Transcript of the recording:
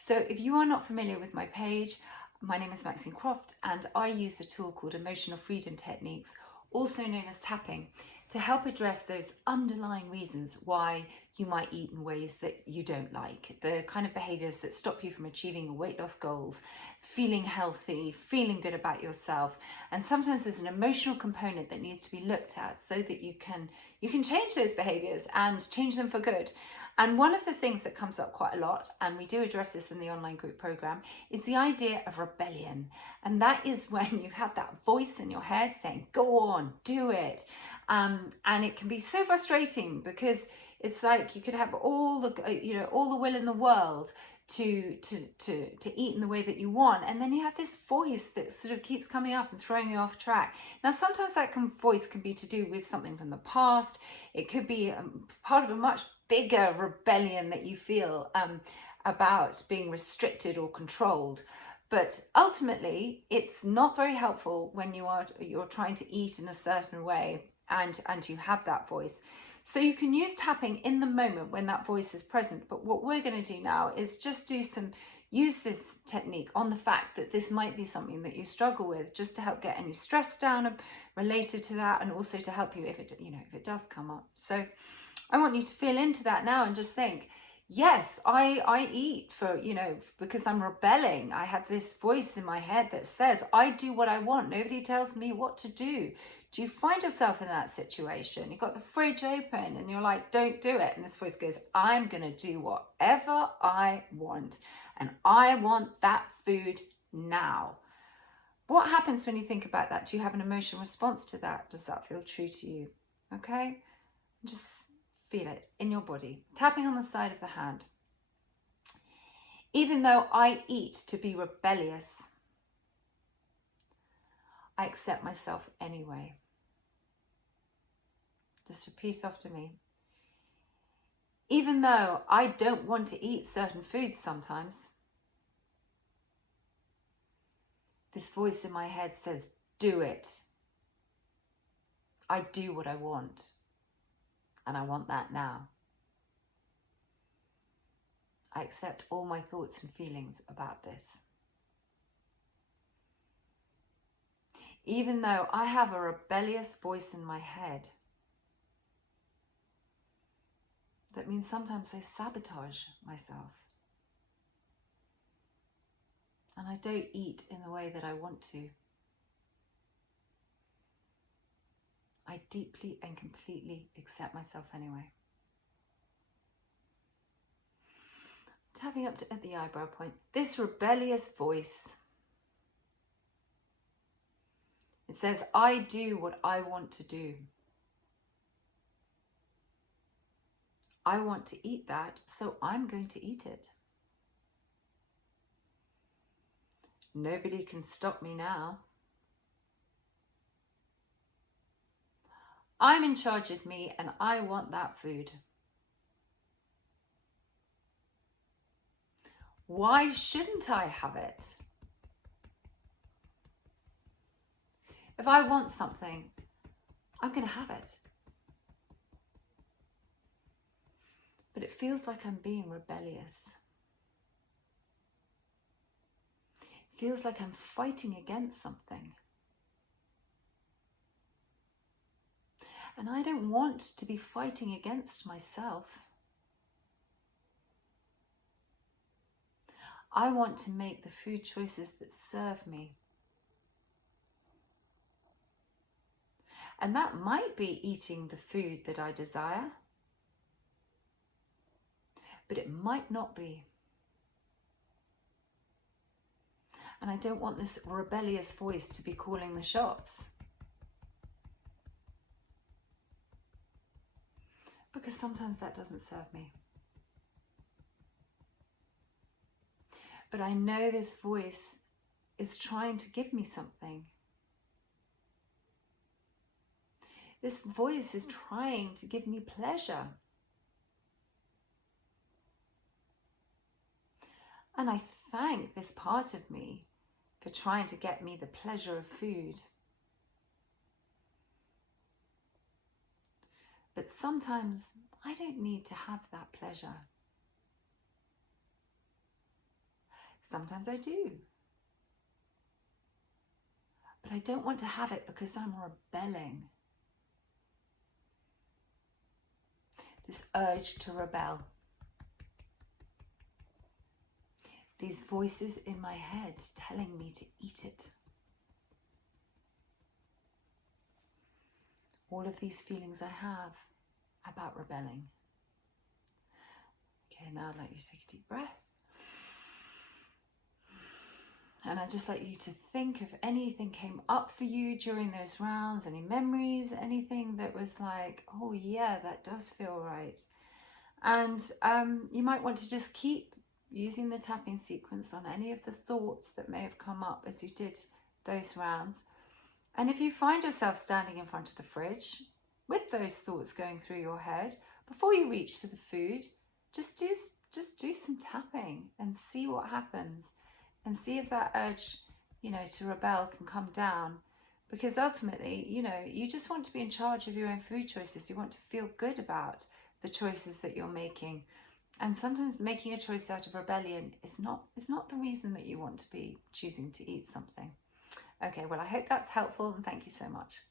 So if you are not familiar with my page, my name is Maxine Croft and I use a tool called Emotional Freedom Techniques, also known as tapping, to help address those underlying reasons why you might eat in ways that you don't like, the kind of behaviors that stop you from achieving your weight loss goals, feeling healthy, feeling good about yourself. And sometimes there's an emotional component that needs to be looked at so that you can change those behaviors and change them for good. And one of the things that comes up quite a lot, and we do address this in the online group program, is the idea of rebellion. And that is when you have that voice in your head saying, go on, do it. And it can be so frustrating because it's like you could have all the will in the world to eat in the way that you want, and then you have this voice that sort of keeps coming up and throwing you off track. Now sometimes that voice can be to do with something from the past. It could be part of a much bigger rebellion that you feel about being restricted or controlled. But ultimately it's not very helpful when you're trying to eat in a certain way and you have that voice. So you can use tapping in the moment when that voice is present. But what we're going to do now is just use this technique on the fact that this might be something that you struggle with, just to help get any stress down related to that, and also to help you if it does come up. So I want you to feel into that now and just think, yes, I eat because I'm rebelling. I have this voice in my head that says, I do what I want. Nobody tells me what to do. Do you find yourself in that situation? You've got the fridge open and you're like, don't do it. And this voice goes, I'm going to do whatever I want. And I want that food now. What happens when you think about that? Do you have an emotional response to that? Does that feel true to you? Okay, just feel it in your body. Tapping on the side of the hand. Even though I eat to be rebellious, I accept myself anyway. Just repeat after me. Even though I don't want to eat certain foods sometimes, this voice in my head says, do it. I do what I want, and I want that now. I accept all my thoughts and feelings about this. Even though I have a rebellious voice in my head, that means sometimes I sabotage myself. And I don't eat in the way that I want to. I deeply and completely accept myself anyway. Tapping up at the eyebrow point. This rebellious voice, it says, I do what I want to do. I want to eat that, so I'm going to eat it. Nobody can stop me now. I'm in charge of me and I want that food. Why shouldn't I have it? If I want something, I'm going to have it. But it feels like I'm being rebellious. It feels like I'm fighting against something. And I don't want to be fighting against myself. I want to make the food choices that serve me. And that might be eating the food that I desire, but it might not be. And I don't want this rebellious voice to be calling the shots. Because sometimes that doesn't serve me. But I know this voice is trying to give me something. This voice is trying to give me pleasure. And I thank this part of me for trying to get me the pleasure of food. But sometimes I don't need to have that pleasure. Sometimes I do. But I don't want to have it because I'm rebelling. This urge to rebel. These voices in my head telling me to eat it. All of these feelings I have about rebelling. Okay, now I'd like you to take a deep breath. And I'd just like you to think if anything came up for you during those rounds, any memories, anything that was like, oh yeah, that does feel right. And you might want to just keep using the tapping sequence on any of the thoughts that may have come up as you did those rounds. And if you find yourself standing in front of the fridge with those thoughts going through your head, before you reach for the food, just do some tapping and see what happens. And see if that urge, to rebel can come down. Because ultimately, you just want to be in charge of your own food choices. You want to feel good about the choices that you're making. And sometimes making a choice out of rebellion is not the reason that you want to be choosing to eat something. Okay, well, I hope that's helpful, and thank you so much.